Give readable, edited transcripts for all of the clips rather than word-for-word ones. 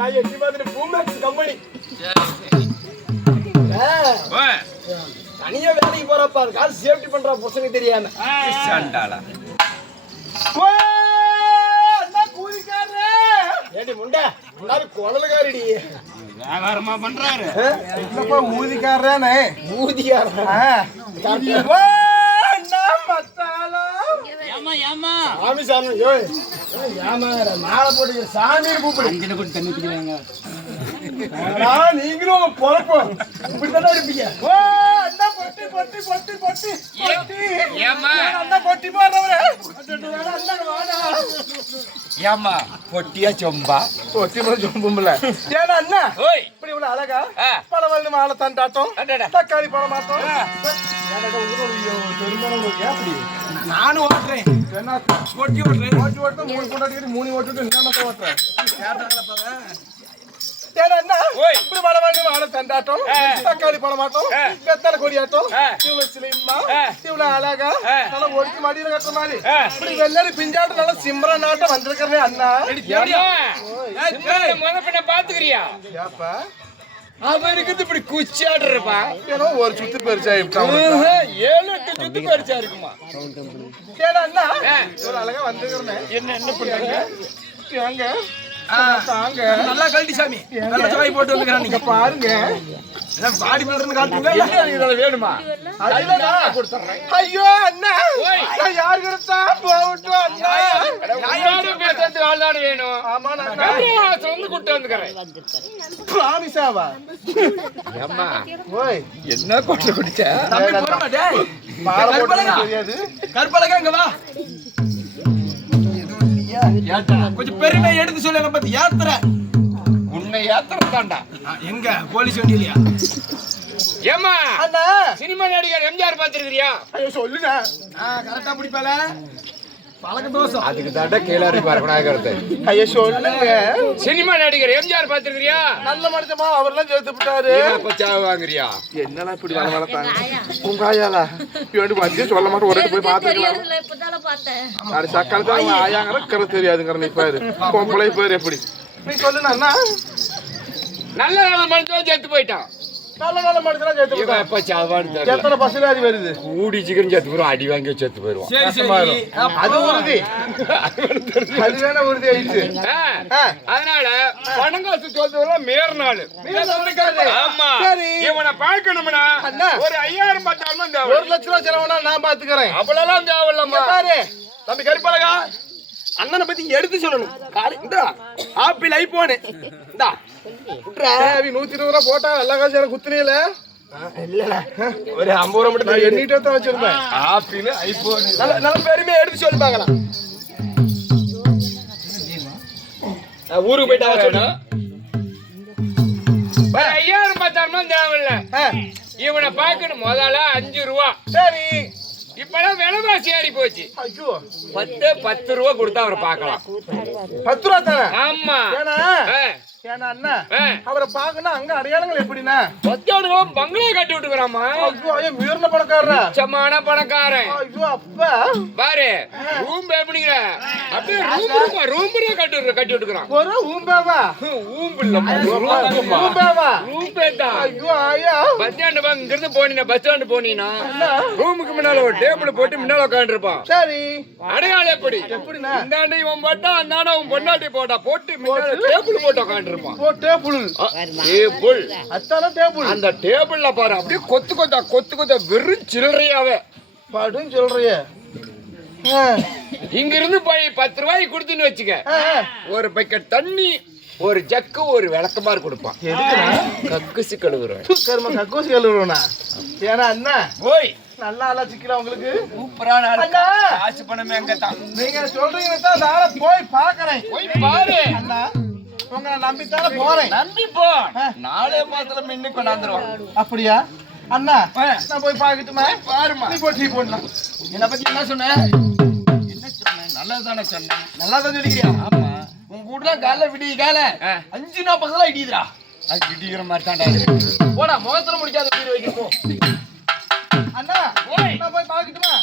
நான் எட்டி பார்த்துட்டு பூமேக்ஸ் கம்பெனி தனியா வேலைக்கு போறப்பா காசு சேஃப்டி பண்ற பசங்க தெரியாம ஏடி முண்டா குழலுக்காரடி வியாபாரமா பண்றாரு ஊதிக்காரனே சாமி சாமி மாலை போட்டு சாமி கூப்பிடு தண்ணி குடிக்கிறாங்க நீங்களும் பொழப்போம் இப்படித்தானே இருப்பீங்க பொட்டி பொட்டி பொட்டி பொட்டி பொட்டி போடுறவரே ஏமா பொட்டியா சொம்பா பொட்டி மேல சொம்பும்ல ஏன்னா அண்ணா இப்படி இவ்வளவு அழகா பழவள்ளி மாலை தண்டாட்டம் தக்காளி பழம் மாட்டோம் அப்படி நானும் ஓட்டுறேன் ஓட்டி ஓட்டுறேன் 3 கொண்டாடி 3 ஓட்டு என்ன ஓட்டுறேன் இப்படி பழவள்ளி மாலை தண்டாட்டம் தக்காளி பழம் மாட்டோம் வெத்தலை கொடியாட்டம் இவ்வளவு சிலிம்மா இவ்வளவு அழகா நல்லா ஒடுக்கி மடியில கட்டுற மாதிரி இப்படி வெள்ளரி பிஞ்சாட்டம் நல்லா சிம்ரா நாட்டம் வந்திருக்கிறேன் அண்ணா பாத்துக்கிறியா அவருக்கு இப்படி குச்சி ஆடுறப்பா ஏன்னா ஒரு சுத்து பெருசா 7-8 சுத்து பெருசா இருக்குமா அண்ணா அழகா வந்துக்கிறேன் என்ன பண்றாங்க நல்லா கழட்டி சாமி நல்ல சாய் போட்டு வந்துக்கிறான் நீங்க பாருங்க பாடி பில்டர்னு காட்டுங்க வேணுமா ஐயோ அண்ணா யாரு கிடத்தா போகட்டும் அண்ணா யாரும் பேசுறது ஆள்நாடு வேணும் ஆமா நான் சொந்து கூட்டு வந்துக்கிறேன் ராமிசாவா அம்மா ஓய் என்ன கொட்டை குடிச்ச தெரியாது கற்பழக இங்க வா கொஞ்சம் பெருமை எடுத்து சொல்லுங்க பத்தி யாத்திரை உன்னை யாத்திரை தாண்டா எங்க போலீஸ் வண்டியிலையா ஏமா அண்ணா சினிமா நடிகர் எம்ஜிஆர் பாத்துருக்கியா ஐயோ சொல்லுங்க கரெக்டா பிடிப்பால பழக்க தோசம் அதுக்கு தாண்டா கேளாரி பார்க்கணும் ஐயோ சொல்லுங்க சினிமா நடிகர் எம்ஜிஆர் பாத்துருக்கியா நல்ல மனுஷமா அவர்லாம் சேர்த்து விட்டாரு சாவு வாங்குறியா என்னடா இப்படி வேலை வளர்த்தாங்க உங்க ஆயாலா இவன் வந்து சொல்ல மாட்டேன் ஒரு போய் பாத்துக்கலாம் அது சக்காலத்துல அவங்க ஆயாங்கிற கரை தெரியாதுங்கிற நீ பாரு பொம்பளை பேர் எப்படி நீ சொல்லுண்ணா அண்ணா நல்ல நல்ல மனுஷன் சேர்த்து போயிட்டான் நல்ல நல்ல மனுஷனா சேர்த்து போயிட்டான் எத்தனை பசுராதி வருது கூடி சிக்கன் சேர்த்து போயிடும் அடி வாங்கி சேர்த்து போயிடுவான் அது உறுதி அது வேணா உறுதி ஆயிடுச்சு அதனால பணங்காசு சொல்றதெல்லாம் மேற நாள் ஆமா இவனை பார்க்கணும்னா ஒரு 5000 பார்த்தாலும் 1 லட்சம் ரூபாய் செலவுனா நான் பாத்துக்கிறேன் அவ்வளவுலாம் தேவையில்லம்மா பாரு தம்பி கருப்பழகா அண்ணனை பத்தி எடுத்து சொல்லணும் இந்தா ஆப்பிள் ஐபோனு இந்தா 120 ரூபா போட்டா எல்லா காசு குத்துனீல ஒரு 50 ரூபா மட்டும் எண்ணிட்டே தான் வச்சிருந்தேன் ஆப்பிள் ஐபோன் நல்ல பெருமையா எடுத்து சொல்லி பார்க்கலாம் ஊருக்கு போயிட்டா சொல்லணும் 5000 பார்த்தாலும் தேவையில்ல இவனை பார்க்கணும் முதல்ல 5 ரூபா சரி இப்பெல்லாம் விலைவாசி ஏறி போச்சு ஐயோ 10 ரூபா கொடுத்தா அவரை பார்க்கலாம் 10 ரூபா தானே ஆமா ஏன்னா அண்ணா அவரை பாக்கணும் அங்க அடையாளங்கள் எப்படின்னா 10 ரூபா பங்களா கட்டி விட்டுக்கிறாமா ஐயோ மீறின பணக்காரரா சமான பணக்காரன் ஐயோ அப்பா பாரு ரூம் எப்படிங்கிற அப்படியே ரூம் கட்டி விட்டுக்கிறான் ஒரு ஊம்பாவா ஊம்பு இல்ல ரூம் பேட்டா ஐயோ ஆயா பஸ் ஸ்டாண்ட் இங்க இருந்து போனீங்க பஸ் ஸ்டாண்ட் போனீங்கன்னா ரூமுக்கு முன்னால ஒரு டேபிள் போட்டு முன்னால உட்கார்ந்து இருப்பான் சரி அடையாளம் எப்படின்னா இந்தாண்ட இவன் போட்டா அந்தாண்ட அவன் பொண்டாட்டி போட்டா போட்டு முன்னால டேபிள் போட்டு உட்கார்ந்து அந்த டேபிள்ல பாரு அப்படியே கொத்து வெறும் சில்லறையாவே படும் சில்லறைய இங்க இருந்து போய் 10 ரூபாய் கொடுத்துன்னு வச்சுக்க ஒரு பக்கெட் தண்ணி ஒரு ஜக்கு ஒரு விளக்கமாறு கொடுப்பான் கக்குசி கழுவுறேன் கக்குசி கழுவுறா ஏன்னா அண்ணா ஓய் நல்லா சிக்கலாம் உங்களுக்கு சூப்பரான காசு பணமே அங்க தான் நீங்க சொல்றீங்க நான் போய் பாக்குறேன் போய் பாரு அண்ணா உங்களை நம்பித்தானே போறேன் நம்பி போ 4 மாசத்துல மின்னு கொண்டாந்துருவான் அப்படியா அண்ணா நான் போய் பாக்கட்டுமா பாருமா நீ போய் டீ போடலாம் என்ன பத்தி என்ன சொன்ன நல்லதானே சொன்னேன் நல்லா தான் சொல்லிக்கிறியா ஆமா உங்க வீட்டுல காலைல விடிய கால 5:40 இடியுதுடா அது விடிகிற மாதிரி தான்டா போடா முகத்துல முடிக்காத வீடு வைக்கிறோம் அண்ணா நான் போய் பாக்கட்டுமா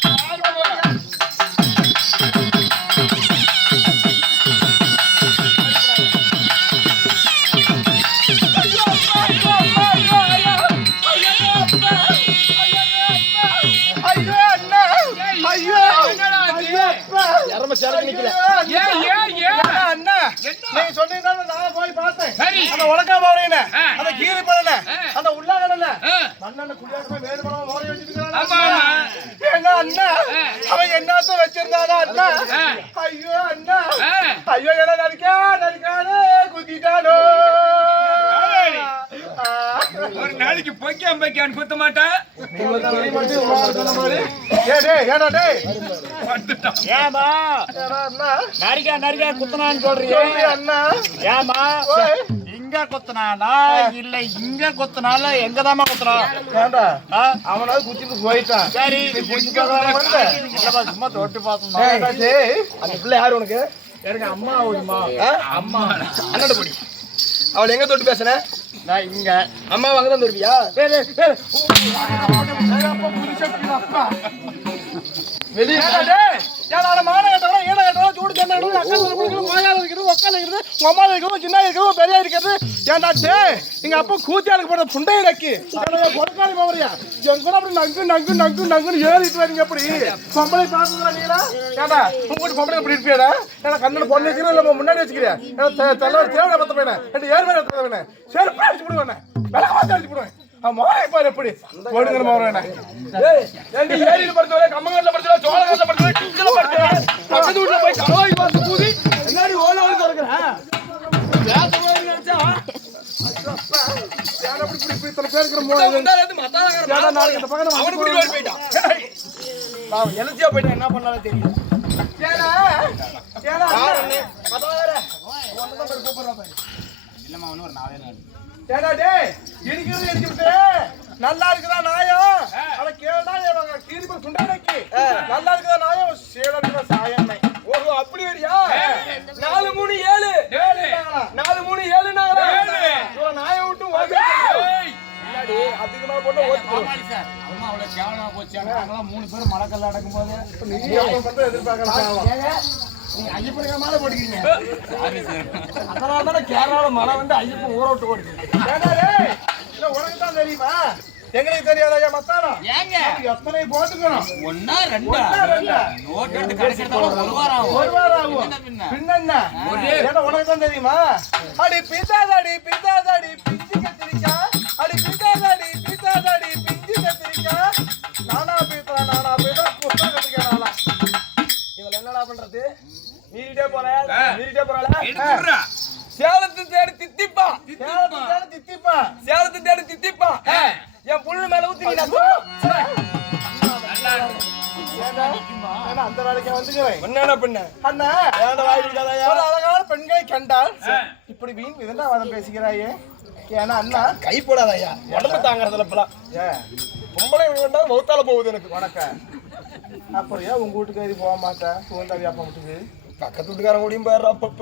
சிலைக்கு நிக்கல. அண்ணா நீங்க சொன்னீங்கன்னா நான் போய் பார்த்தேன். சரி. அந்த உலகா மௌரியன, அந்த கீரி பழன, அந்த உள்ளாகடல, மண்ணன குடியாக்கமா வேணுமா மௌரிய வச்சிருக்கானா? ஆமா ஆமா. ஏங்க அண்ணா, அவன் என்னத்த வச்சிருந்தானா அண்ணா? ஐயோ அண்ணா, ஐயோ என்ன நடிக்கானே குத்திட்டானோ. ஒரு நாளைக்கு பொய்க்காம பொய்க்கான்னு குத்த மாட்டா. ஏடா டேய் ஏமா அண்ணா நரிக்கா குத்துனான்னு சொல்றியே அண்ணா ஏமா இங்க குத்துனானா இல்ல இங்க குத்துனால எங்கதாமா குத்துனா ஏண்டா அவனாவது குச்சிட்டு போயிட்டான். சரி இல்லப்பா சும்மா தொட்டு பார்த்தோம் அந்த பிள்ளை யாரு உனக்கு? எனக்கு அம்மா ஆகுதுமா அம்மா அண்ணாட பொடி. அவளை எங்க தொட்டு பேசுன? நான் இங்க அம்மா வாங்க தான் தொடுவியா? வெளியே மான கட்டவா ஏன கட்டவா சூடு தண்ணி அக்கா மோயால இருக்கிறது ஒக்கால இருக்கிறது உங்க அம்மா இருக்கிறது சின்ன இருக்கிறது பெரிய இருக்கிறது. ஏன்டா டே எங்க அப்பா கூத்தியாளுக்கு போட புண்டை இறக்கி பொறுக்காளி மாவரியா எங்க கூட அப்படி நங்கு ஏறிட்டு வரீங்க. எப்படி பொம்பளை பார்த்துங்களா நீங்களா? ஏண்டா உங்க பொம்பளை எப்படி இருப்பியாடா? ஏன்னா கண்ணு பொண்ணு வச்சுக்கிறேன் இல்லை முன்னாடி வச்சுக்கிறேன். தலைவர் தேவை பத்த போயினேன் ரெண்டு ஏழு பேர் எடுத்து செருப்பு அடிச்சு போடுவேன் விளக்க மாத்தி அடிச்சு போடுவேன். மோரை பாரு எப்படி ஓடுங்கிற மோரேண்ணா ஏரியில் படிச்சவரே கம்மங்கட்டில் படிச்சவரே சோழகட்டில் படிச்சவரே கிங்கில் படிச்சவரே பக்கத்து வீட்டில் போய் கலவாய் பார்த்து கூதி எல்லாரி ஓல ஓடி திறக்கிறேன். எழுச்சியா போயிட்டா என்ன பண்ணாலும் தெரியும். நல்லா இருக்குதா நாயம்? அட கேளா கீரி சுண்டானைக்கு நல்லா இருக்குதா நாயம்? சேலத்துல சாயம்மை. ஓஹோ அப்படி வரியா? 4 3 7 4 3 7 நாயம் விட்டு அதிகமா போட்டு அம்மா அவ்வளவு கேவலமா போச்சு. நாங்களாம் 3 பேர் மலைக்கல்ல அடக்கும் போது நீங்க எதிர்பார்க்கலாம். நீங்க ஐயப்பனுக்கு மாலை போட்டுக்கிறீங்க. அதனால தானே கேரளால மழை வந்து ஐயப்பன் ஊற விட்டு ஓடுது. உனக்கு தான் தெரியுமா? எங்களுக்கு தெரியாதா மத்தானா? எத்தனை போட்டுக்கணும்? ஒன்னா ரெண்டா நோட் எடுத்து கடைசில ஒரு வாரம் ஆகும். பின்ன உனக்கு தான் தெரியுமா? அடி பிசாதாடி பிஞ்சு கத்திரிக்கா அடி பிசாதாடி பிஞ்சு கத்திரிக்கா நானா பீத்தா புத்தகம் கத்திரிக்கா. இவள் என்னடா பண்றது? மீறிட்டே போறா. சேலத்து தேடி தித்திப்பா என் புல்லு மேல ஊத்தி அந்த வேலைக்கு வந்துக்கிறேன். என்ன பண்ண அண்ணா ஒரு அழகான பெண்களை கண்டால் இப்படி வீண் இதெல்லாம் வாதம் பேசுகிறாயே. ஏன்னா அண்ணா கை போடாதயா உடம்பு தாங்கறதுல இப்பலாம் பொம்பளை வேண்டாம் மௌத்தால போகுது எனக்கு. வணக்கம் அப்படியா உங்க வீட்டுக்காரி போக மாட்டேன் சுகந்தாவி அப்பா விட்டுது பக்கத்து வீட்டுக்காரன் கூடயும் போயிடுறா. அப்பப்ப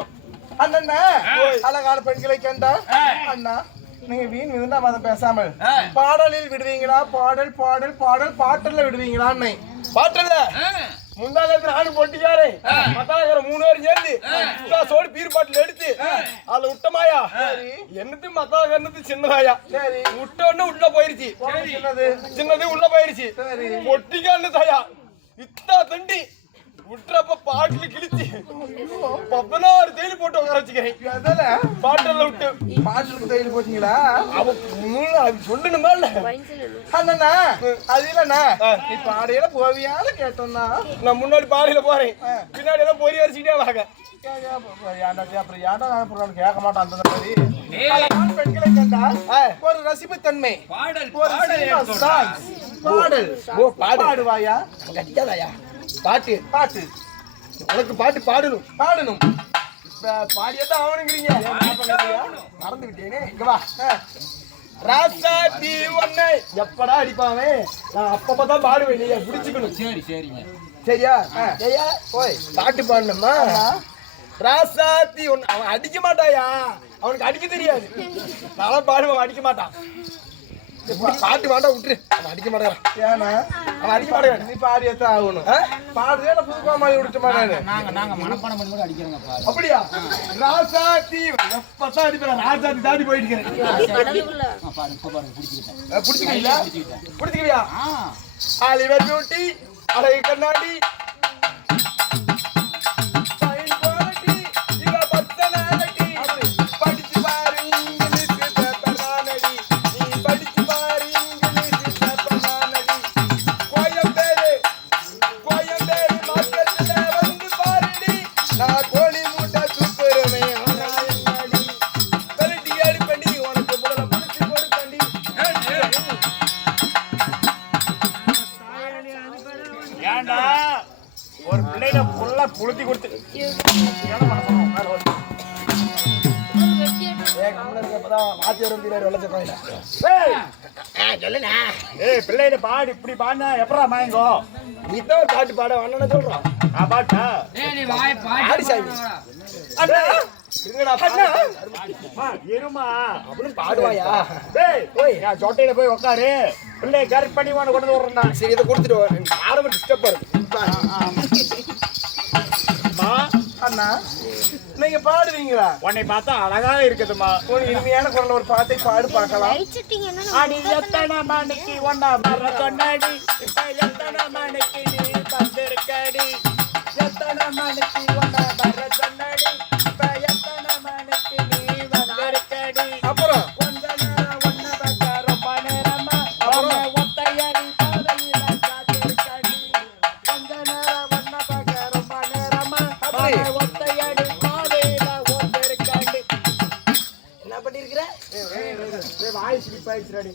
அண்ணா அழகான பெண்களை கண்டா அண்ணா நீங்க வீண் விருந்தா மதம் பேசாமல் பாடலில் விடுவீங்களா? பாட்டல்ல விடுவீங்களா? அண்ணை பாட்டல்ல முந்தாலத்துல ஆடு போட்டிக்காரு மத்தால 3 பேரும் சேர்ந்து சோடி பீர் பாட்டில் எடுத்து அதுல விட்டமாயா என்னது மத்தால கண்ணது சின்னதாயா விட்ட உடனே உள்ள போயிருச்சு. சின்னது உள்ள போயிருச்சு. பொட்டிக்கான்னு தாயா இத்தா தண்டி விட்டுறப்ப பாட்டுல கிழிச்சு 16 தேயில போட்டு உட்கார வச்சுக்கிறேன். பாட்டல்ல விட்டு பாட்டுக்கு தேயில போட்டீங்களா? அவன் சொல்லணுமா இல்ல அண்ணா? அது இல்லண்ணா நீ பாடையில போவியான்னு கேட்டோம்னா நான் முன்னாடி பாடையில போறேன் பின்னாடி எல்லாம் பொறி அரிசிட்டே வாங்க கேட்க மாட்டான். அந்த மாதிரி பெண்களை கண்டா ஒரு ரசிப்பு தன்மை பாடுவாயா கட்டாதாயா? பாட்டு உனக்கு பாட்டு பாடணும் பாடியதான் அவனுங்கிறீங்க. மறந்து விட்டேனே. இங்க வா ராசாத்தி ஒன்னை எப்படா அடிப்பாவே? நான் அப்பதான் பாடுவேன். நீங்க புடிச்சுக்கணும். சரியா? போய் பாட்டு பாடணுமா? ராசாத்தி ஒன்னு அவன் அடிக்க மாட்டாயா? அவனுக்கு அடிக்க தெரியாது. நான் பாடுவேன் அடிக்க மாட்டான். பாட்டு பாட்டா விட்டுரு அவன் அடிக்க மாட்டான். ஏன்னா அவன் அடிக்க மாட்டேன். நீ பாடியத்தான் ஆகணும். பாடுறே புதுப்பா மாதிரி விட்டுட்டு மாட்டேன். நாங்க மனப்பாடம் பண்ணி கூட அடிக்கிறோங்க. அப்படியா? ராசாத்தி எப்பதான் அடிப்பேன். ராசாத்தி தாண்டி போயிட்டு பிடிச்சிக்கிறியா? ஆலிவர் பியூட்டி அழகு கண்ணாடி ஏண்டா ஒரு பிள்ளையில புள்ள புளுத்தி கொடுத்து என்ன பண்ண போறோம்? மேல வந்து. ஏய் பிள்ளையில பாடு இப்படி பாடினா எப்படா மாயங்கோ? நீதான் ஒரு பாட்டு பாட வரணும்னு சொல்றான். நான் பாட்டா ஆடி சாமி. அண்ணா இருங்கடா அண்ணா. அம்மா, இருமா அப்படின்னு பாடுவாயா? டேய் போய் நான் சொட்டையில போய் உட்காரு. பிள்ளைய கரெக்ட் பண்ணி கொண்டு வந்து விடுறேன்டா. சரி இதை கொடுத்துட்டு வா. எனக்கு ஆரம்ப டிஸ்டர்பா இருக்கு. அம்மா அண்ணா நீங்க பாடுவீங்களா? உன்னை பார்த்தா அழகா இருக்குதுமா. ஒரு இனிமையான குரல்ல ஒரு பாட்டை பாடு பார்க்கலாம். அடி எத்தனை மணிக்கு ஒன்னா வர சொன்னாடி, இப்ப எத்தனை மணிக்கு நீ வந்திருக்கடி, எத்தனை மணிக்கு ஒன்னா வர சொன்னாடி, இப்ப எத்தனை மணிக்கு நீ வந்திருக்கடி. அப்புறம் கொஞ்ச நேரம் ஒன்ன பார்க்க ரொம்ப நேரமா அவனை ஒத்தையடி பாதையில காத்திருக்கடி. கொஞ்ச நேரம் ஒன்ன பார்க்க ரொம்ப நேரமா அவனை ஒத்தையடி பாதையில ஓட்டிருக்கடி. என்ன பண்ணிருக்கிற? வாய் ஸ்லிப் ஆயிடுச்சுடி.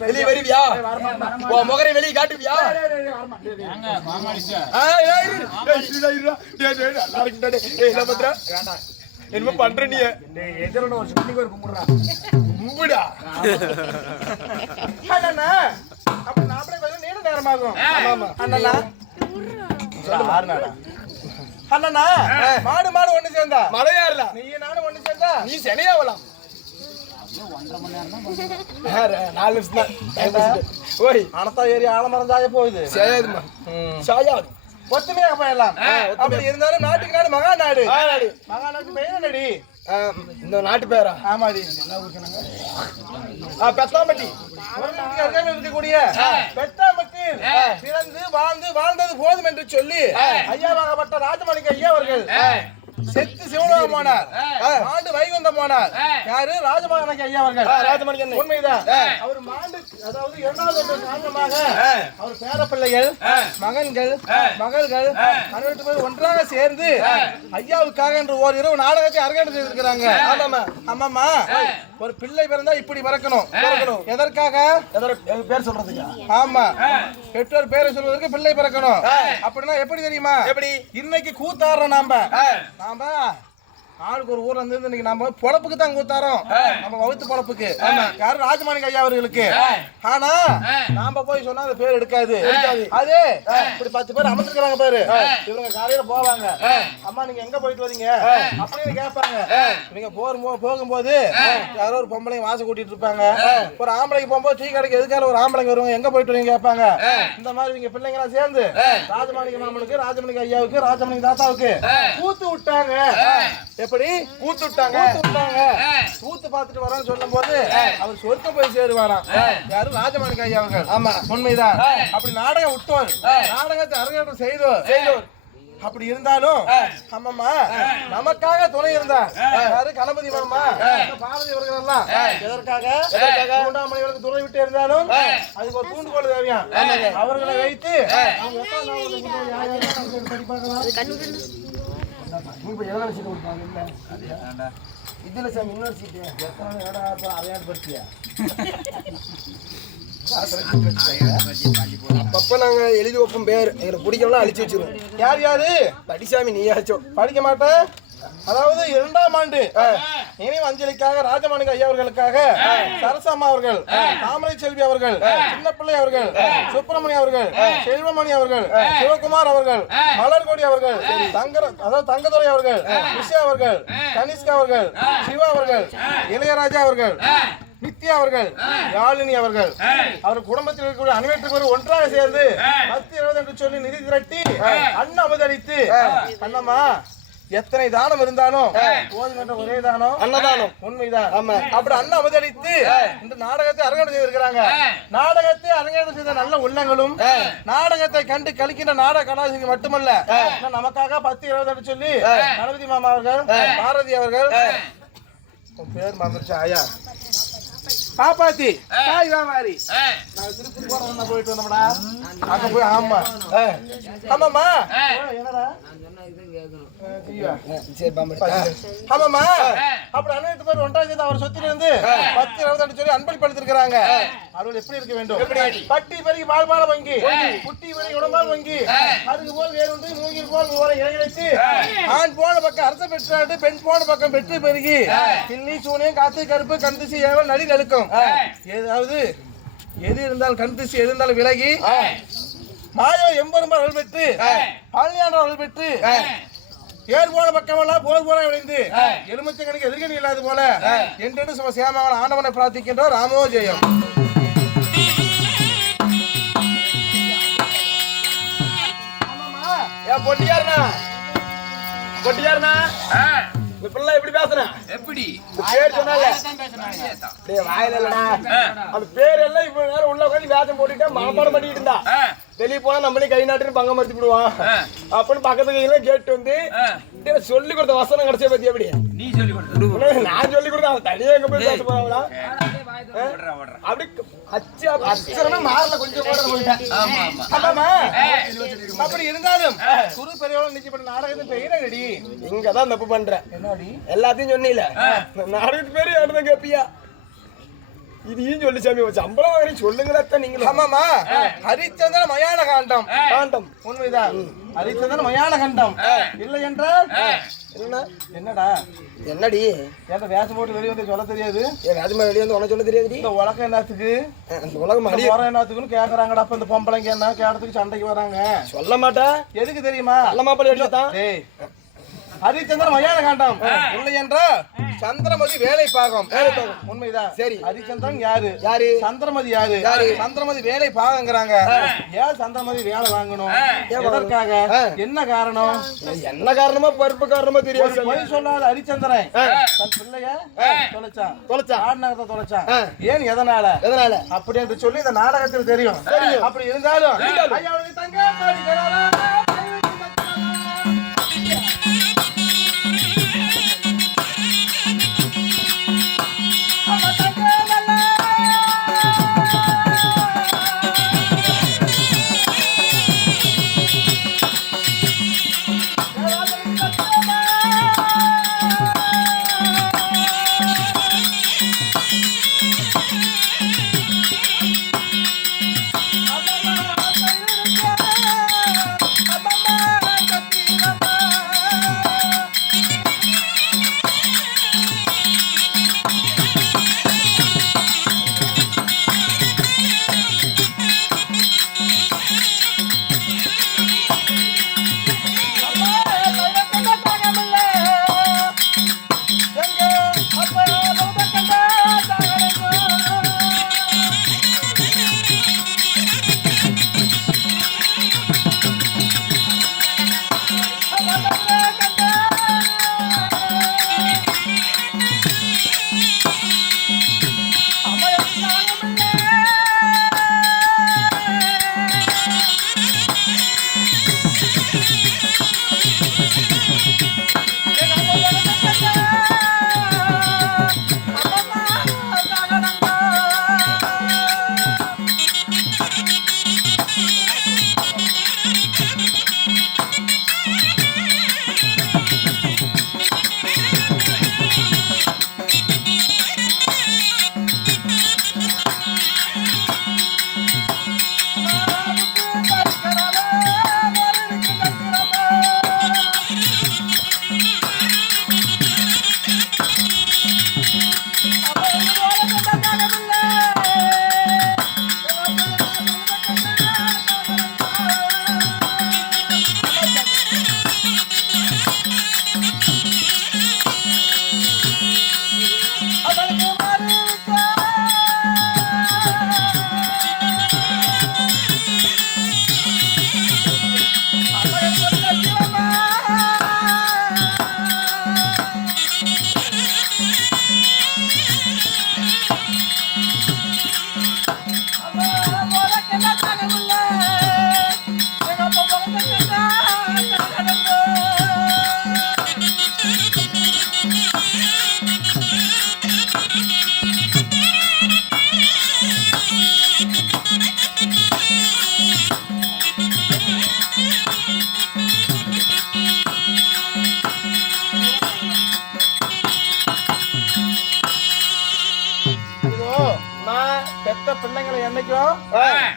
வெளியே வருவியா? உன் முகரை வெளியே காட்டுவியா? என்ன பண்ற? என்ன பண்ற நீ? எதிரோட ஒரு சுத்திக்கு ஒரு கும்பிடுறா. கும்பிடா. அண்ணா அப்ப நாமளே கொஞ்சம் நீண்ட நேரமாகும். அண்ணா அண்ணா மாடு மாடு ஒண்ணு சேர்ந்தா மழையாறல. நீ நானும் ஒண்ணு சேர்ந்தா நீ செனையாவலாம். 4 நிமிஷம் தான். ஓய் அனத்தா ஏறி ஆலமரம் சாய போகுது. செய்யாதுமா சாயாது. ஒத்துமையாக போயிடலாம். அப்படி இருந்தாலும் நாட்டுக்கு நாடு மகா நாடு. மகா நாட்டு பெயர் நடி இந்த நாட்டு பேரா? ஆமாடி. பெத்தாம்பட்டி இருக்கக்கூடிய பெத்தாம்பட்டியில் பிறந்து வாழ்ந்தது போதும் என்று சொல்லி ஐயாவாகப்பட்ட ராஜமாணிக்க ஐயா அவர்கள் செத்து சிவலோகம் போனார். ஆண்டு வைகுந்தம் போனார். யாரு? ராஜமாணிக்க ஐயா அவர்கள். ராஜமாணிக்க உண்மைதான். அவர் மாண்டு அதாவது 2வது காரணமாக அவர் பேரப்பிள்ளைகள் மகன்கள் மகள்கள் 18 பேர் ஒன்றாக சேர்ந்து ஐயாவுக்காக என்று ஓர் இரவு நாடகத்தை அரங்கேற்றம் செய்திருக்கிறாங்க. ஆமாமா ஒரு பிள்ளை பிறந்தா இப்படி பிறக்கணும். எதற்காக? பேர் சொல்றதுக்கு. ஆமா பெற்றோர் பேரை சொல்வதற்கு பிள்ளை பிறக்கணும். அப்படின்னா எப்படி தெரியுமா? எப்படி? இன்னைக்கு கூத்தாடுறோம் நாம ஆளுக்கு ஒரு ஊர்ல இருந்து இன்னைக்கு நம்ம பொழப்புக்கு தான் கூத்தாரோம். நம்ம வகுத்து பொழப்புக்கு. யாரு? ராஜமாணிக்க ஐயா அவர்களுக்கு. ஆனா நாம போய் சொன்னா அந்த பேர் எடுக்காது. அது இப்படி 10 பேர் அமர்ந்துருக்காங்க பாரு. இவங்க காலையில போவாங்க. அம்மா நீங்க எங்க போயிட்டு வரீங்க அப்படின்னு கேட்பாங்க. நீங்க போகும்போது யாரோ ஒரு பொம்பளைங்க வாசம் கூட்டிட்டு இருப்பாங்க. ஒரு ஆம்பளைக்கு போகும்போது டீ கடைக்கு எதுக்காக ஒரு ஆம்பளைங்க வருவாங்க. எங்க போயிட்டு வரீங்க கேட்பாங்க. இந்த மாதிரி நீங்க பிள்ளைங்க எல்லாம் சேர்ந்து ராஜமாணிக்க மாமனுக்கு ராஜமாணிக்க ஐயாவுக்கு ராஜமாணிக்க தாத்தாவுக்கு கூத்து விட்டாங்க. எப்படி கூத்து விட்டாங்க? கூத்து பார்த்துட்டு வரான்னு சொல்லும் போது அவர் சொர்க்கம் போய் சேருவாராம். யாரு? ராஜமாணிக்க ஐயா அவர்கள். ஆமா உண்மைதான். அப்படி நாடகம் விட்டோர். நாடகத்தை அரங்கேற்றம் செய்தோர். அப்படி இருந்தாலும் ஆமாமா நமக்காக துணை இருந்தா யாரு? கணபதி மாமா பாரதி அவர்கள் எல்லாம் எதற்காக? 3ஆம் மணிகளுக்கு துணை விட்டு இருந்தாலும் அதுக்கு ஒரு தூண்டுகோல் தேவையா? அவர்களை வைத்து இதுல சாமி இன்னொரு சீட்டு எத்தனை அரையாடு படுத்தியா? அப்பப்ப நாங்க எழுதி வைப்போம் பேர். எங்களை பிடிக்கலாம் அழிச்சு வச்சிருவோம். யார் யாரு? படிசாமி நீயாச்சும் படிக்க மாட்டேன். அதாவது 2ஆம் ஆண்டு நினைவு அஞ்சலிக்காக ராஜமாணிக்க ஐயா அவர்களுக்காக சரசம்மா அவர்கள், தாமரை செல்வி அவர்கள், சின்னப்பிள்ளை அவர்கள், சுப்பிரமணிய அவர்கள், செல்வமணி அவர்கள், சிவகுமார் அவர்கள், மலர்கொடி அவர்கள், தங்கதுரை அவர்கள், விஷயா அவர்கள், கனிஷ்கா அவர்கள், சிவா அவர்கள், இளையராஜா அவர்கள், நித்யா அவர்கள், யாழினி அவர்கள் அவர் குடும்பத்தில் இருக்கக்கூடிய அனைவருக்கு பேர் ஒன்றாக சேர்ந்து 10-20 என்று சொல்லி நிதி திரட்டி அண்ணன் அவதரித்து அண்ணம்மா எத்தனை தானம் இருந்தாலும் போதுமென்ற ஒரே தானம் அன்னதானம். உண்மைதான். ஆமா அப்படி அண்ணன் அவதரித்து இந்த நாடகத்தை அரங்கேற்றம் செய்திருக்கிறாங்க. நாடகத்தை அரங்கேற்றம் செய்த நல்ல உள்ளங்களும் நாடகத்தை கண்டு கழிக்கின்ற நாடக கலாசிக்கு மட்டுமல்ல நமக்காக 10-20 சொல்லி கணபதி மாமா அவர்கள், பாரதி அவர்கள் பேர் மறந்துருச்சு ஐயா பாப்பாத்தி தாய்வாரி நான் திருப்பதி போறோம் போயிட்டு வந்தோம்டா. அங்க போய் ஆமா ஆமாமா என்னடா சரி ஆமாமா அப்படி அண்ணன் பேர் ஒன்றாம் தேதி அவர் சொத்துல இருந்து 10-28 சொல்லி அன்பளிப்படுத்திருக்கிறாங்க. அவர்கள் எப்படி இருக்க வேண்டும்? பட்டி பெருகி பால்பால வங்கி, குட்டி பெருகி உடம்பால் வங்கி, அதுக்கு போல் வேறு ஒன்று மூங்கில் போல் ஓரை இணைத்து ஆண் போன பக்கம் அரச பெற்றாட்டு பெண் போன பக்கம் பெற்று பெருகி கிள்ளி சூனியம் காத்து கருப்பு கண் திசை ஏவல் நடி நடுக்கும். ஏதாவது எது இருந்தாலும் கண் திசை எது இருந்தாலும் விலகி மாயோ எம்பெருமாள் அருள் பெற்று பழனியாண்ட அருள் பெற்று ஏர் போன பக்கமெல்லாம் போர் போல விளைந்து எலுமிச்சை கணிக்கு எதிர்கணி இல்லாது போல என்று சும சேமமான ஆண்டவனை பிரார்த்திக்கின்றோம். ராமோ ஜெயம். பொட்டியாருனா இப்பெல்லாம் எப்படி பேசுறேன்? எப்படி பேர் சொன்னால வாயில இல்லடா அந்த பேர் எல்லாம் இப்ப நேரம் உள்ள உட்காந்து வேதம் போட்டுட்டா மனப்பாடம் பண்ணிட்டு இருந்தா வெளியே போனா நம்மளே கை நாட்டுன்னு பங்க மறுத்து விடுவான் அப்படின்னு பக்கத்து கையில கேட்டு வந்து சொல்லி கொடுத்த வசனம் கிடைச்சா பத்தி எப்படி நீ சொல்லி கொடுத்த நான் சொல்லி கொடுத்தேன் அவன் தனியா எங்க போய் பேச போறாங்களா அப்படி அச்சரமே மாறல கொஞ்சம் அப்படி இருந்தாலும் குரு பெரியவள நிச்சயப்பட்ட நாடகத்தின் பெயர் என்னடி? இங்கதான் தப்பு பண்ற. என்னடி எல்லாத்தையும் சொன்னீல நாடகத்து பேரு யாருதான் கேப்பியா? இதையும் சொல்லி சாமி சம்பளம் வாங்கி சொல்லுங்களா நீங்க? ஆமாமா ஹரிச்சந்திர மயான காண்டம் காண்டம் உண்மைதான். ஹரிச்சந்திரன் மயான கண்டம் இல்லை என்றால் என்னடா என்னடி ஏன் வேஷம் போட்டு வெளியே வந்து சொல்ல தெரியாது? வேஷமா வெளியே வந்து உனக்கு சொல்ல தெரியாது. இந்த உலகம் என்னத்துக்கு உலகம் என்னத்துக்குன்னு கேக்குறாங்கடா. அப்ப இந்த பொம்பளைங்க என்ன கேட்டதுக்கு சண்டைக்கு வராங்க. சொல்ல மாட்டா எதுக்கு தெரியுமா? நல்ல மாப்பிள்ளை எடுத்தான் ஹரிச்சந்திரன் மயான காண்டம் இல்லை என்றால் சந்திரமதி வேலை பாகம் உண்மைதான். சரி ஹரிச்சந்திரன் யாரு? யாரு? சந்திரமதி யாரு? யாரு? சந்திரமதி வேலை பாகங்கிறாங்க. ஏன் சந்திரமதி வேலை வாங்கணும்? எதற்காக? என்ன காரணம்? என்ன காரணமா பருப்பு காரணமா தெரியாது. போய் சொல்லாத ஹரிச்சந்திரன் தன் பிள்ளைய தொலைச்சான் ஆடினகத்தை தொலைச்சான். ஏன் எதனால எதனால அப்படி என்று சொல்லி இந்த நாடகத்தில் தெரியும். அப்படி இருந்தாலும்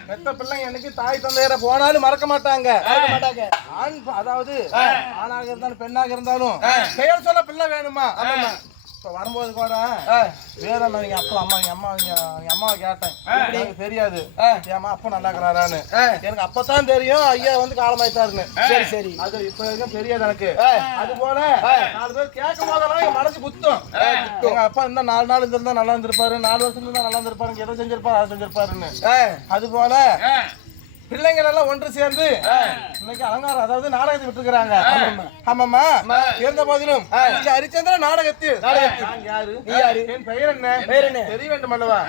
பெத்த பிள்ளைங்க எனக்கு தாய் தந்தையரை போனாலும் மறக்க மாட்டாங்க. அதாவது ஆணாக இருந்தாலும் பெண்ணாக இருந்தாலும் பெயர் சொல்ல பிள்ளை வேணுமா? இப்ப வரும்போது கூட வேற எங்க அப்பா அம்மா எங்க அம்மாவை கேட்டேன், எனக்கு தெரியாது ஏமா அப்பா நல்லா இருக்கிறாரான்னு. எனக்கு அப்பதான் தெரியும் ஐயா வந்து காலமாயிட்டாருன்னு. சரி சரி, அது இப்ப வரைக்கும் தெரியாது எனக்கு. அது போல 4 பேர் கேட்கும் போதெல்லாம் என் மனசு குத்தும். எங்க அப்பா இருந்தா 4 நாள் இருந்தா நல்லா இருந்திருப்பாரு, 4 வருஷம் இருந்தா நல்லா இருந்திருப்பாரு, எதை செஞ்சிருப்பாரு அதை செஞ்சிருப்பாருன்னு. அது போல பிள்ளைங்கள் எல்லாம் ஒன்று சேர்ந்து இன்னைக்கு அலங்காரம், அதாவது நாடகத்தை விட்டுருக்காங்க. ஆமாமா, இருந்த போதிலும் ஹரிச்சந்திர நாடகத்தில் யாரு நீ யாரு, என் பெயர் என்ன தெரிய வேண்டும் அல்லவா?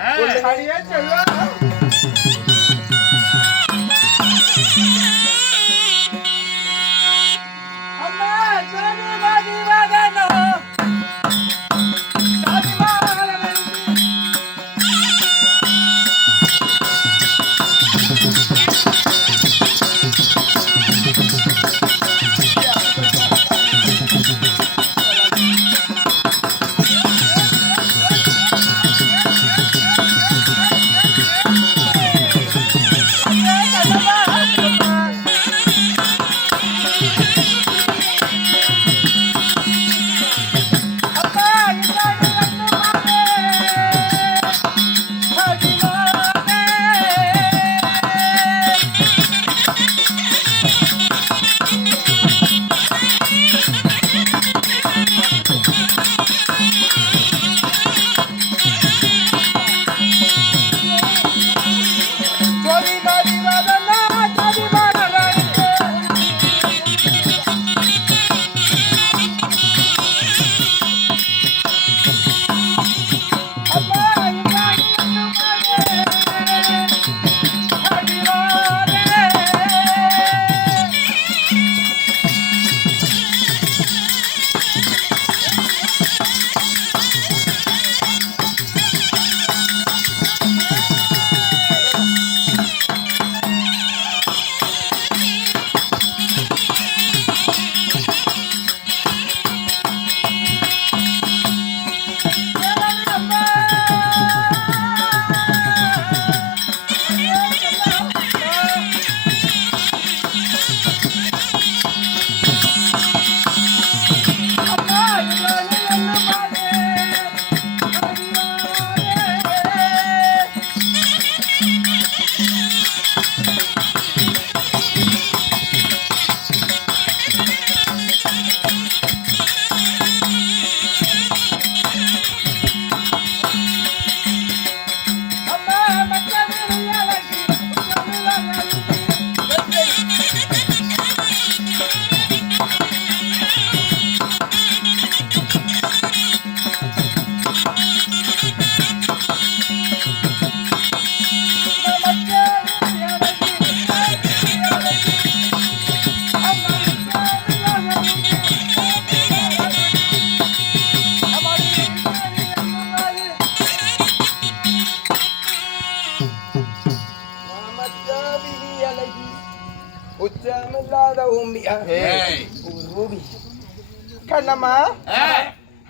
கண்ணம்மா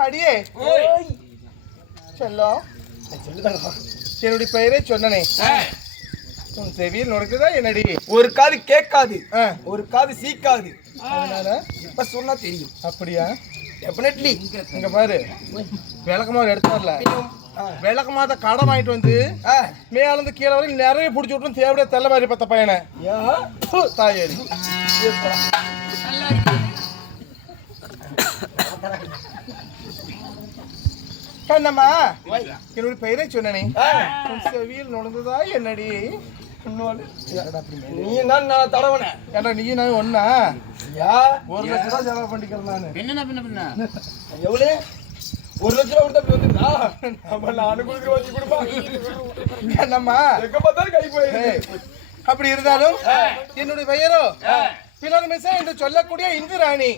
அடியே செல்லம், என்னுடைய பெயரே சொன்னனே, உன் செவியில் நுழைக்குதா என்னடி? ஒரு காது கேட்காது, ஒரு காது சீக்காது, அதனால இப்ப சொன்னா தெரியும். அப்படியா? டெஃபினெட்லி. இங்க பாரு, விளக்கமாக எடுத்தார்ல, விளக்கமாத கடன் வாங்கிட்டு வந்து மேல இருந்து கீழே வரையும் நிறைய பிடிச்சி விட்டு தேவையா தெல்ல மாதிரி பத்த பையனை தாயேரி. கண்ணம்மா என்னுடைய பெயரை சொன்னனே, செவியில் நுழைந்ததா என்னடி? நீ தான் நான் தடவன ஏன்னா நீ நான் ஒன்னா 1 லட்சம் ரூபாய் செலவு பண்ணிக்கிறேன் நானு. என்ன எவ்வளவு? 1 லட்சம் ரூபாய் கொடுத்தா வந்துருந்தா நம்ம நானு கொடுக்குற வச்சு கொடுப்பா. என்னம்மா எங்க பார்த்தாலும் கை போயிரு. அப்படி இருந்தாலும் என்னுடைய பெயரோ பிலர் மிஸ் என்று சொல்லக்கூடிய இந்திராணி.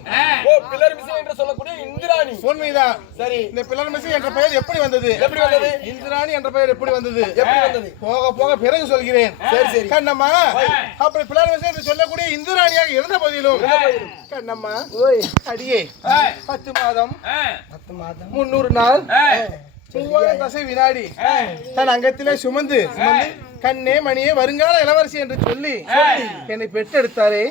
ஓ, பிலர் மிஸ் என்று சொல்லக்கூடிய இந்திராணி. உண்மைதான். சரி, இந்த பிலர் மிஸ் என்ற பெயர் எப்படி வந்தது? எப்படி வந்தது? இந்திராணி என்ற பெயர் எப்படி வந்தது? எப்படி வந்தது? போக போக பிறகு சொல்கிறேன். சரி சரி கண்ணம்மா, அப்படி பிலர் மிஸ் என்று சொல்லக்கூடிய இந்திராணியாக இருந்த போதிலும் கண்ணம்மா அடியே 10 மாதம் 300 நாள் 30 தசை வினாடி தன் அங்கத்திலே சுமந்து கண்ணே மணியே வருங்கால இளவரசி என்று சொல்லி என்னை பெற்றெடுத்தாரே.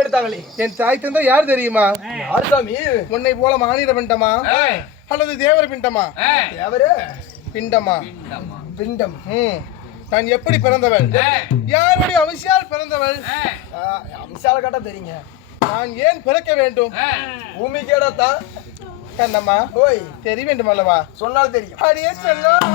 எடுத்தாங்களே என் தாய் தந்தை யார் தெரியுமா? யார் சாமி? உன்னை போல மானிட பிண்டமா அல்லது தேவர பிண்டமா? தேவரே பிண்டமா? பிண்டம். நான் எப்படி பிறந்தவள்? யாருடைய அம்சியால் பிறந்தவள்? அம்சால கேட்டா தெரியுங்க. நான் ஏன் பிறக்க வேண்டும்? பூமி கேடாத்தா கண்ணம்மா ஓய் தெரிய வேண்டும் அல்லவா? சொன்னால் தெரியும். அடியே செல்லம்.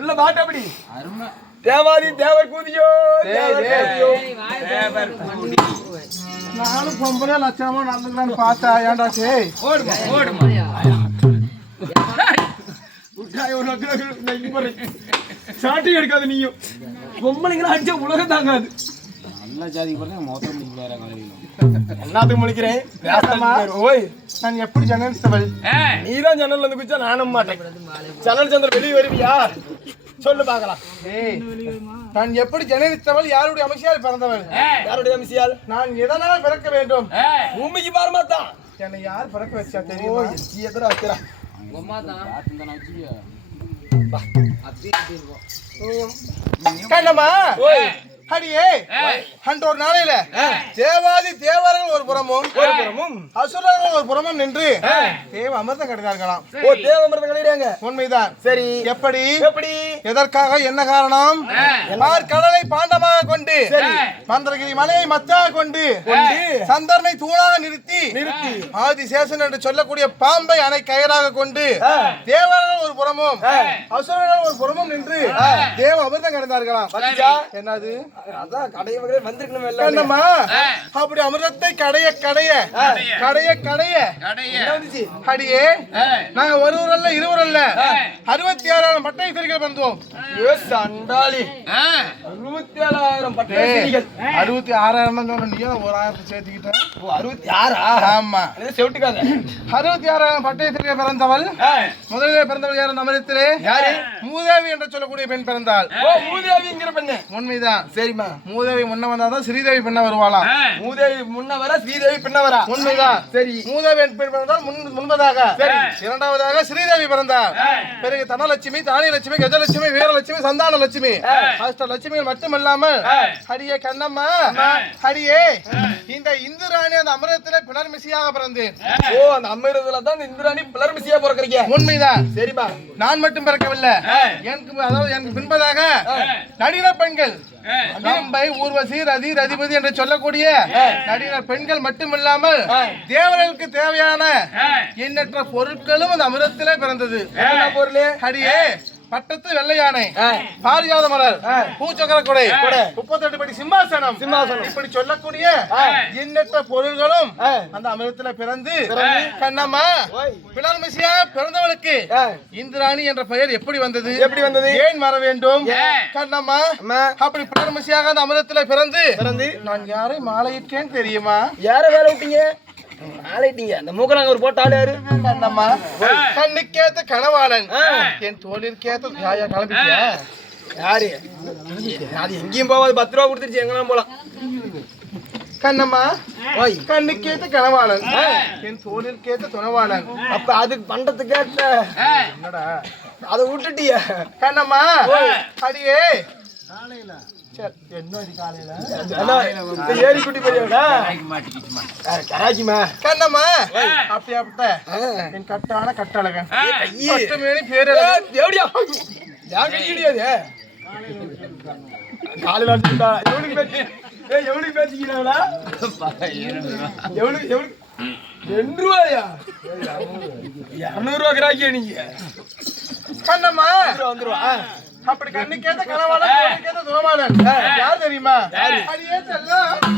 இல்ல பாட்டு அப்படி தேவாதி தேவர் கூதியோ தேவர் கூதியோ. நானும் பொம்பளை லட்சணமா நடந்துக்கலான்னு பார்த்தா ஏன்டா சே சாட்டி எடுக்காது நீயும் பொம்பளைங்களா அடிச்சா உலகம் தாங்காது. நல்ல ஜாதி பாருங்க மொத்தம் எல்லாத்துக்கும் முடிக்கிறேன். ஓய் நான் எப்படி ஜனனித்தவள்? நீதான் ஜன்னல்ல இருந்து குச்சா நானும் மாட்டேன். சனல் சந்திர வெளியே வருவியா சொல்லு பாக்கலாம். நான் எப்படி ஜனனித்தவள்? யாருடைய அமைச்சியால் பிறந்தவள்? யாருடைய அம்சியால்? நான் எதனால் பிறக்க வேண்டும்? பூமிக்கு பாருமா தான் என்னை யார் பிறக்க வச்சா தெரியுமா? எதிரா வைக்கிறா கண்ணம்மா அடியே அன்று ஒரு நாளையில தேவாதி தேவர்கள் ஒரு புறமும் அசுரர்கள் ஒரு புறமும் நின்று தேவ அமிர்தம் கிடைத்தார்களாம். ஓ தேவ அமிர்தம் கிடைக்கிறாங்க. உண்மைதான். சரி எப்படி எப்படி எதற்காக என்ன காரணம்? கடலை பாண்டமாக கொண்டு மந்திரகிரி மலையை மத்தாக கொண்டு சந்தர்னை தூணாக நிறுத்தி ஆதிசேஷன் என்று சொல்லக்கூடிய பாம்பை அணை கயிறாக கொண்டு தேவர்கள் ஒரு புறமும் அசுரர்கள் ஒரு புறமும் நின்று தேவ அமிர்தம் கிடைத்தார்களாம். என்னது அதான் கடையை வந்திருக்கணும் எல்லாம். என்னம்மா அப்படி அமிர்தத்தை கடைய கடைய கடைய கடைய அடியே நாங்க ஒருவர் அல்ல இருவர் அல்ல 66,000 பட்டை சிறுகள் வந்தோம். சண்டாளி 67,000 பட்டை சிறுகள். 66,000 நீயும் ஒரு 1000 சேர்த்துக்கிட்ட. 66 ஆமா செவிட்டுக்காத. 66,000 பட்டை சிறுகள் பிறந்தவள் முதலிலே பிறந்தவள் யாரும் நம்மிடத்திலே யாரு? மூதேவி என்று சொல்லக்கூடிய பெண் பிறந்தாள். ஓ மூதேவிங்கிற பெண்ணு. உண்மைதான். சரிம்மா. மூதேவி முன்ன வந்தாதான் ஸ்ரீதேவி பெண்ண வருவாளாம். மூதேவி முன்ன வர ஸ்ரீதேவி பின்ன வரா. உண்மைதான். சரி. மூதேவி பெண் பிறந்தால் முன்பதாக இரண்டாவதாக ஸ்ரீதேவி பிறந்தார். பிறகு தனலட்சுமி தானியலட்சுமி கஜலட்சுமி வீரலட்சுமி சந்தான லட்சுமி அஷ்டலட்சுமிகள் மட்டுமல்லாமல் ஹரியே கண்ணம்மா ஹரியே இந்த இந்துராணி அந்த அமிர்தத்திலே பிளர்மிசியாக பிறந்தேன். ஓ அந்த அமிர்தத்துல தான் இந்துராணி பிளர்மிசியா பிறக்கறீங்க. உண்மைதான். சரிமா. நான் மட்டும் பிறக்கவில்லை. எனக்கு பின்பதாக நடிகர் பெண்கள் அம்பை ஊர்வசி ரதி ரதிபதி என்று சொல்லக்கூடிய நடிகர் பெண்கள் மட்டுமில்லாமல் தேவர்களுக்கு தேவையான எண்ணற்ற பொருட்களும் அந்த அமிர்தத்திலே பிறந்தது. பொருளே அடியே பட்டத்து வெள்ளை யானை பாரிஜாத மலர் பூச்சக்கர கொடை 38 படி சிம்மாசனம் இப்படி சொல்லக்கூடிய எண்ணற்ற பொருள்களும் அந்த அமிர்தத்துல பிறந்து கண்ணம்மா பிளர்மிசியா பிறந்தவளுக்கு இந்திராணி என்ற பெயர் எப்படி வந்தது? எப்படி வந்தது? ஏன் வர வேண்டும்? கண்ணம்மா அப்படி பிளர்மிசியாக அந்த அமிர்தத்துல பிறந்து நான் யாரை மாலையிட்டேன் தெரியுமா? யார வேலை விட்டீங்க? ஆளைட்டீங்க. அந்த மூக்கனாங்க ஒரு போட்டு ஆளு. கண்ணம்மா கண்ணுக்கேத்த கனவாளன் என் தோளிற்கேத்த தாயா கிளம்பிட்டியா? யாரு? அது எங்கேயும் போவாது. 10 ரூபா கொடுத்துருச்சு எங்கெல்லாம் போலாம். கண்ணம்மா கண்ணுக்கேத்த கனவாளன் என் தோளிற்கேத்த துணவாளன். அப்ப அதுக்கு பண்டத்துக்கு கேட்ட என்னடா அதை விட்டுட்டிய கண்ணம்மா அடியே ஏறி குட்டி பெரியவடா கராக்கிமா கண்ணம்மா அப்படியாப்பட்ட என் கட்டான கட்டழகன் பேரு எப்படியா கிடையாது காலையில எவனுக்கு பேச்சு எவனுக்கு பேசிக்கிறாடா? எவனுக்கு 2 ரூபாயா? 200 ரூபா கிராக்கியா நீங்க? கண்ணம்மா வந்துருவா. அப்படி கண்ணுக்கேத்த கனவாளன் தோளுக்கேத்த துணவாளன் யார் தெரியுமா? அடியே செல்லம்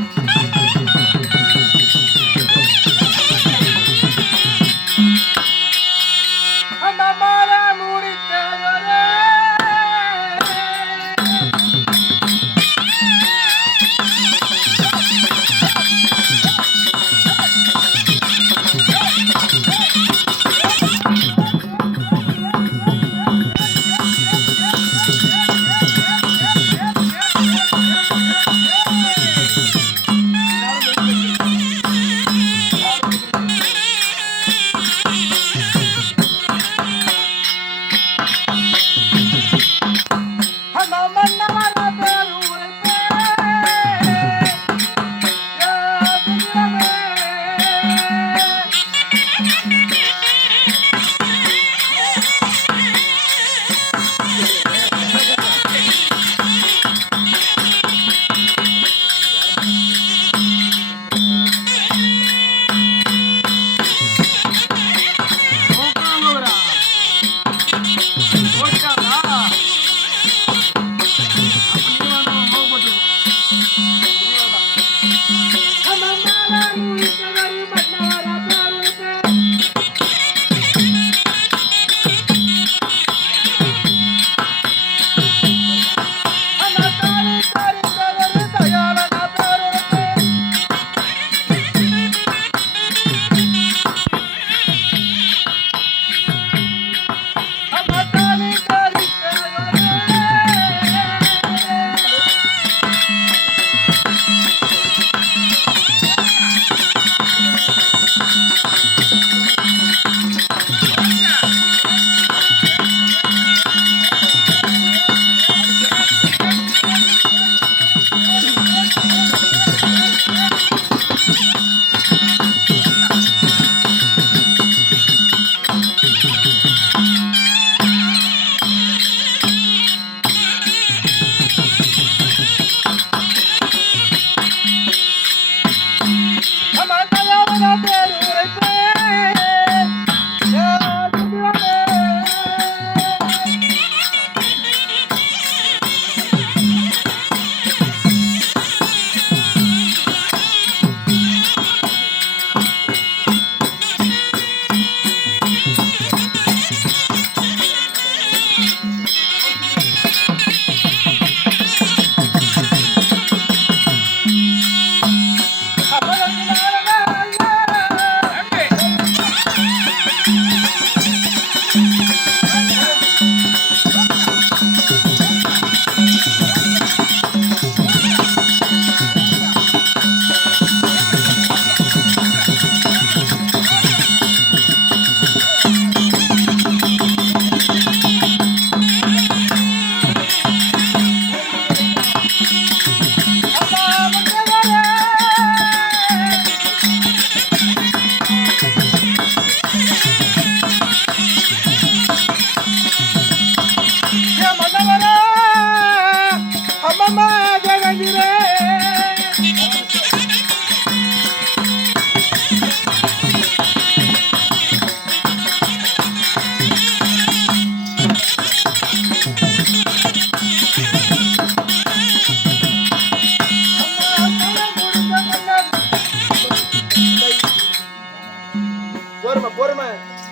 ஜெகதீஸ்வரா அம்மம்மா ஜெகதிரே பொறுமை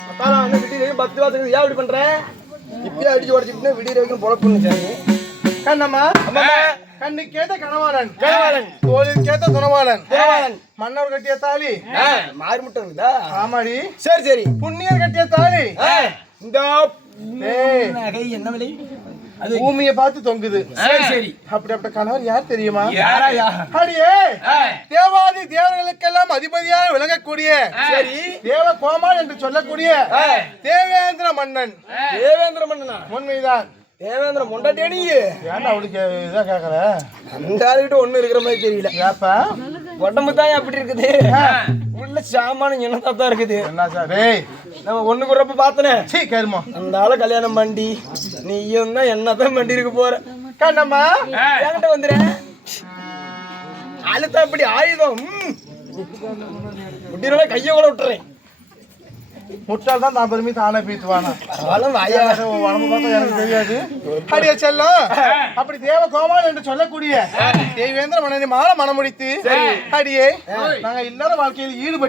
அத்தாலும் அண்ணன் விட்டு 10 வாசத்துக்கு ஏன் இப்படி பண்ற இப்பயே அடிச்சு உடச்சுட்டு விடிய வரைக்கும் பொழப்புன்னு கண்ணம்மா கண்ணு கேட்ட கணவாளன் தோளில் கேட்ட துணவாளன் மன்னர் கட்டிய தாலி மாறி முட்டை இருக்குதா ஆமாடி சரி சரி புண்ணியர் கட்டிய தாலி இந்த ஏய், நகை என்ன விலை பூமியை பார்த்து தொங்குது சரி சரி அப்படிப்பட்ட கணவர் யார் தெரியுமா யாராயா அடியே தேவாதி தேவர்களுக்கெல்லாம் அதிபதியாக விளங்கக்கூடிய சரி தேவ கோமான் என்று சொல்லக்கூடிய தேவேந்திர மன்னன் தேவேந்திர மன்னனா உண்மைதான் தேவேந்திர முண்டாட்டியா நீ ஏன்டா அவளுக்கு இதா கேக்குற அந்த ஆளுகிட்ட ஒண்ணு இருக்கிற மாதிரி தெரியல ஏப்பா உடம்பு தான் அப்படி இருக்குது உள்ள சாமானம் என்னதான் தான் இருக்குது என்ன சார் டேய் நம்ம ஒண்ணு குறப்ப பார்த்தனே சீ கேருமா அந்த ஆளை கல்யாணம் பண்ணி நீயும் தான் என்னதான் பண்ணி இருக்க போற கண்ணம்மா என்கிட்ட வந்துரு அழுத்தா அப்படி ஆயுதம் முட்டினால கையை கூட விட்டுறேன் முட்டாள் தான் தான் பெருமை தானே பீத்துவானா பரவாயில்ல வாயா உடம்பு பார்த்தா எனக்கு தெரியாது அடியே செல்லம் அப்படி தேவ கோமான் என்று சொல்லக்கூடிய தேவேந்திர மன்னனை மாலை மனம் முடித்து அடியே நாங்க இல்லற வாழ்க்கையில் ஈடுபட்டு